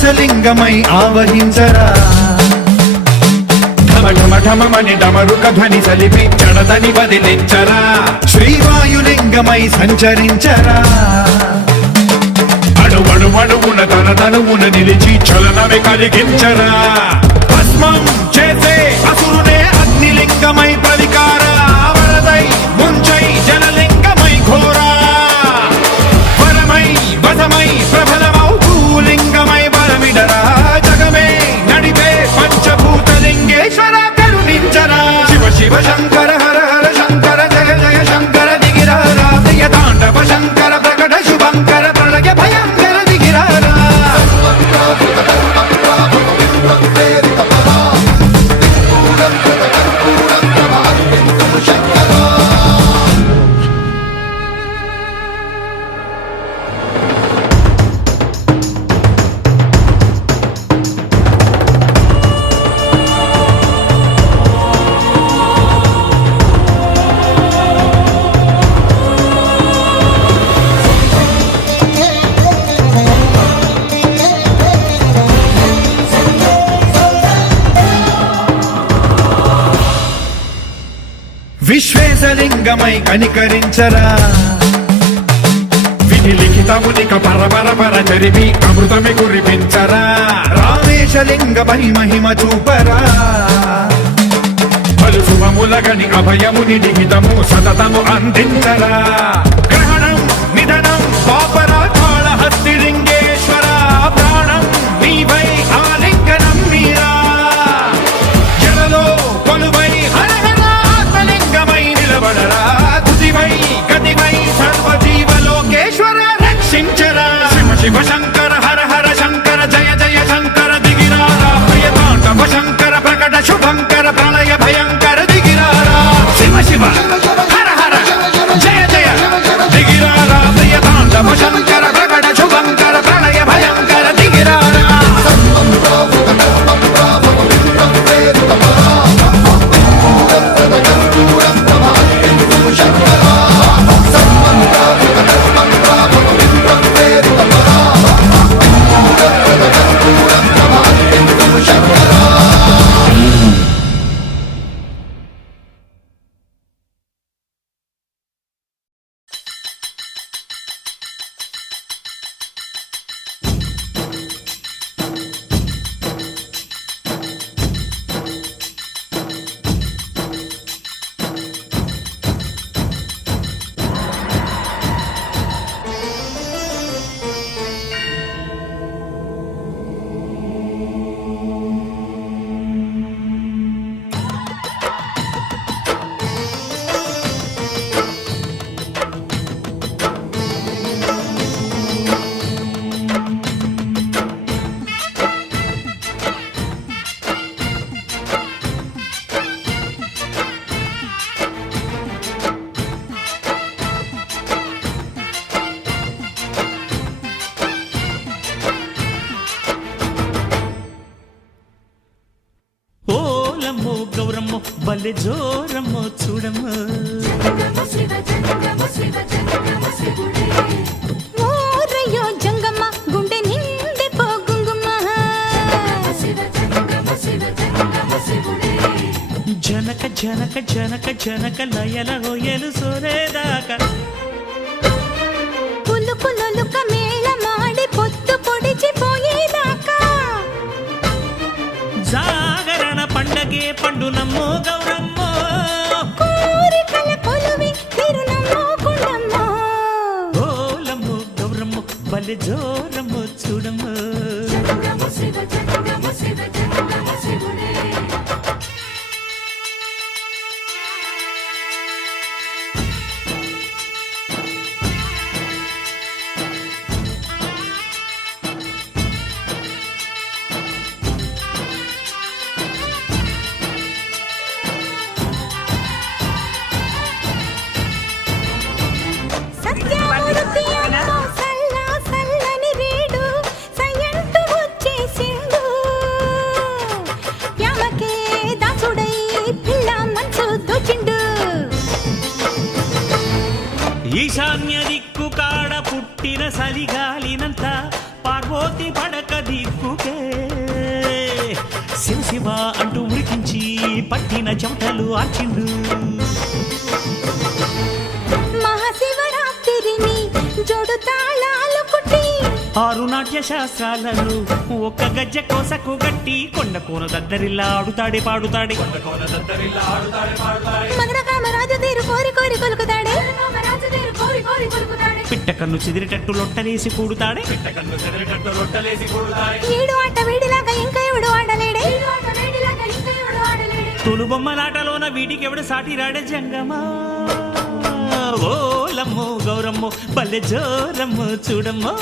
ఆకాశలింగమై ఆవహించరా ఢమఢమఢమని డమరుక ధ్వని సలిపి జడదని వదిలించరా శ్రీవాయులింగమై సంచరించరా అణువణువున తన తనువున నిలిచి చలనమే కలిగించరా భస్మం చేసే అసురునే అగ్నిలింగమై ప్రవికారా వరదై ముంచై జలలింగమై ఘోరా వరమై వసమై ప్రబలమౌ భూలింగమై బలమిడరా జగమే నడిపే పంచభూతలింగేశ్వర కరుణించరా శివ శివ శంకర హర హర శంకర జయ జయ శంకర దిగిరారా ప్రియ తాండవ శంకర ప్రకట శుభంకర ప్రళయ భయంకర దిగిరారా విశ్వేశలింగమై కనికరించరా విధి లిఖితమునిక పరపర చరివి అమృతమి కురిపించరా రామేశలింగమై మహిమ చూపరా పలు శుభములగని అభయముని నిహితము సతతము అందించరా గ్రహణం నిధనం పాపరా కాళహస్తి లింగేశ్వర ప్రాణం నీవై ఆలింగనం మీరా జలలో కొలువై తుదివై గతివై సర్వజీవలోకేశ్వర రక్షించరా శివ శివ శంకర హర హర శంకర జయ జయ శంకర దిగిరారా ప్రియ తాండవ శంకర ప్రకట శుభంకర ప్రళయ భయంకర దిగిరారా శివ శివ హర హర జయ జయ దిగిరారా ప్రియ తాండవ శంకర ప్రకట శుభంకర ప్రళయ భయంకర దిగిరారా బలె జోరమ్మో చూడమ్మో ఓరయ్యో జంగమ్మ గుండె నిండే పోగుంగుమ్మ జనక జనక జనక జనక లయల హోయలు సోరేదాకా పులుకులొలుక మేళ మాడి పొత్తు పొడిచిపోయేదాకా జాగరణ పండగే పండునమ్మో గౌరమ్మో కోరికల కొలువి తిరునమ్మో గుండమ్మో ఓలమ్మో గౌరమ్మో బలె జోరమ్మో చూడమ్మో ఈశాన్య దిక్కు కాడ పుట్టిన సలిగాలినంత పార్వతి పడక దిక్కు ఎక్కుకే శివ శివ అంటూ ఉరికించి పట్టిన చెమటలు ఆచిండు మహాశివరాత్రిని జోడు తాళాలు కుట్టి 6 నాట్య శాస్త్రాలను ఒక్క గజ్జె కోసకు గట్టి కొండ కోన దద్దరిల్లా ఆడుతాడే పాడుతాడే మగడ కామరాజు తీరు కోరి కోరి కొలుకుతాడే పిట్ట కన్ను చెదిరేటట్టు లొట్టలేసి కూడుతాడే ఈడు ఆట వీడిలాగా ఇంకా ఎవడు ఆడలేడే తొలు బొమ్మలాటలోన వీడికి ఎవడు సాటి రాడే జంగమా ఓ లమ్మో గౌరమ్మో బల్లె జోరమ్మో చూడమ్మో